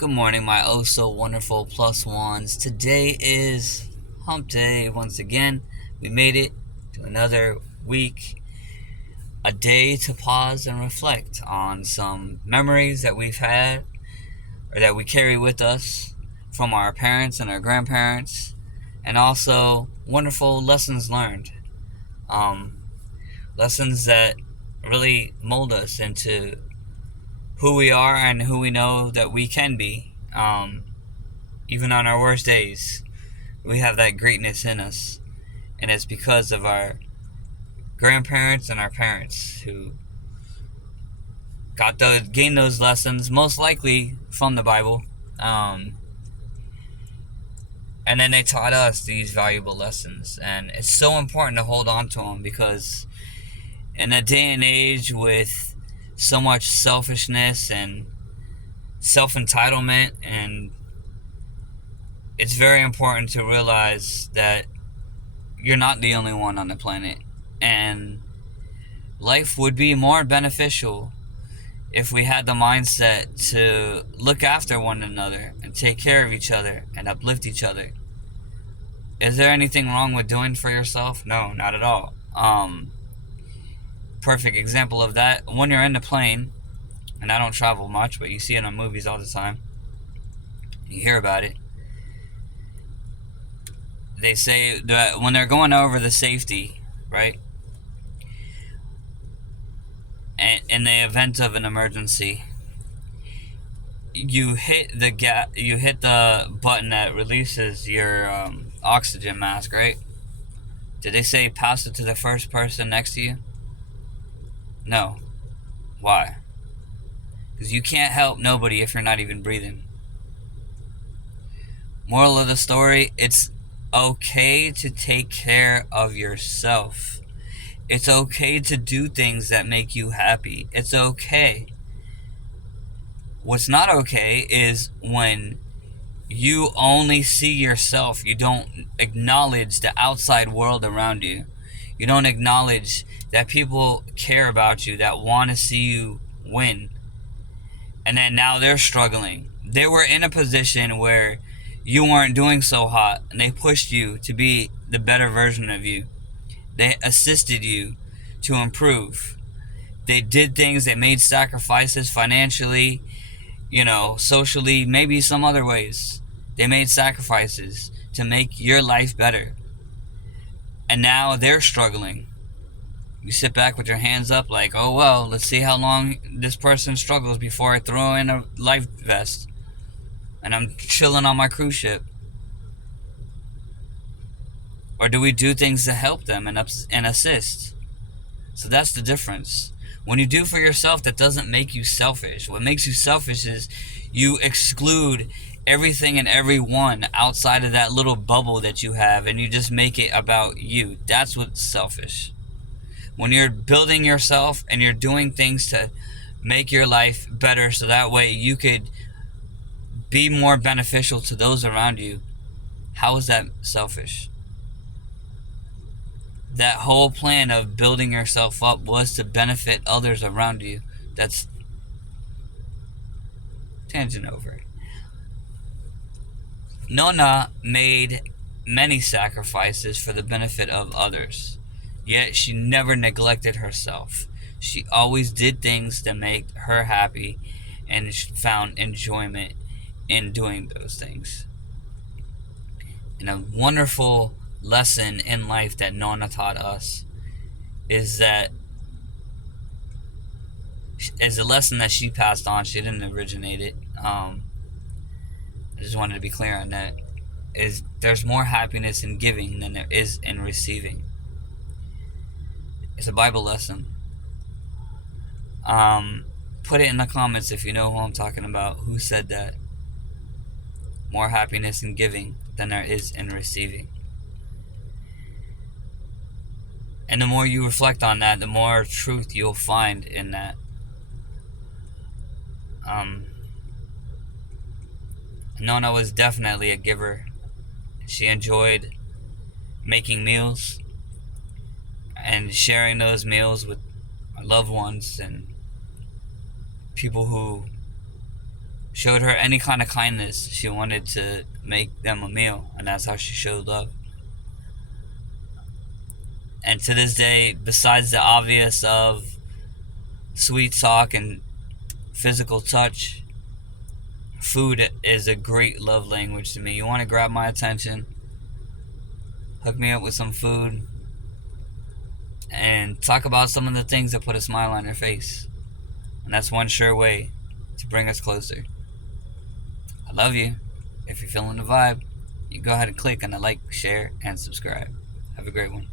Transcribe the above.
Good morning, my oh so wonderful plus ones. Today is hump day once again. We made it to another week, a day to pause and reflect on some memories that we've had or that we carry with us from our parents and our grandparents, and also wonderful lessons learned. Um, Lessons that really mold us into who we are and who we know that we can be. Even on our worst days, we have that greatness in us, and it's because of our grandparents and our parents who gained those lessons, most likely from the Bible, um, and then they taught us these valuable lessons. And it's so important to hold on to them because in a day and age with so much selfishness and self entitlement, and it's very important to realize that you're not the only one on the planet, and life would be more beneficial if we had the mindset to look after one another and take care of each other and uplift each other. Is there anything wrong with doing for yourself? No, not at all. Perfect example of that, when you're in the plane, and I don't travel much, but you see it on movies all the time, you hear about it. They say that when they're going over the safety, right? And in the event of an emergency, you hit the button that releases your oxygen mask, right? Did they say pass it to the first person next to you? No. Why? Because you can't help nobody if you're not even breathing. Moral of the story, it's okay to take care of yourself. It's okay to do things that make you happy. It's okay. What's not okay is when you only see yourself. You don't acknowledge the outside world around you. You don't acknowledge that people care about you, that want to see you win. And then now they're struggling. They were in a position where you weren't doing so hot, and they pushed you to be the better version of you. They assisted you to improve. They did things, they made sacrifices financially, socially, maybe some other ways. They made sacrifices to make your life better. And now they're struggling. You sit back with your hands up like, oh well, let's see how long this person struggles before I throw in a life vest and I'm chilling on my cruise ship. Or do we do things to help them and assist? So that's the difference. When you do for yourself, that doesn't make you selfish. What makes you selfish is you exclude everything and everyone outside of that little bubble that you have, and you just make it about you. That's what's selfish. When you're building yourself and you're doing things to make your life better so that way you could be more beneficial to those around you, how is that selfish? That whole plan of building yourself up was to benefit others around you. That's tangent over. Nona made many sacrifices for the benefit of others, yet she never neglected herself. She always did things to make her happy, and she found enjoyment in doing those things. And a wonderful lesson in life that Nona taught us is that, as a lesson that she passed on, she didn't originate it. I just wanted to be clear on that. Is there's more happiness in giving than there is in receiving. It's a Bible lesson. Put it in the comments if you know who I'm talking about. Who said that? More happiness in giving than there is in receiving. And the more you reflect on that, the more truth you'll find in that. Nona was definitely a giver. She enjoyed making meals and sharing those meals with loved ones and people who showed her any kind of kindness, she wanted to make them a meal, and that's how she showed love. And to this day, besides the obvious of sweet talk and physical touch, food is a great love language to me. You want to grab my attention, hook me up with some food, and talk about some of the things that put a smile on your face. And that's one sure way to bring us closer. I love you. If you're feeling the vibe, you go ahead and click on the like, share, and subscribe. Have a great one.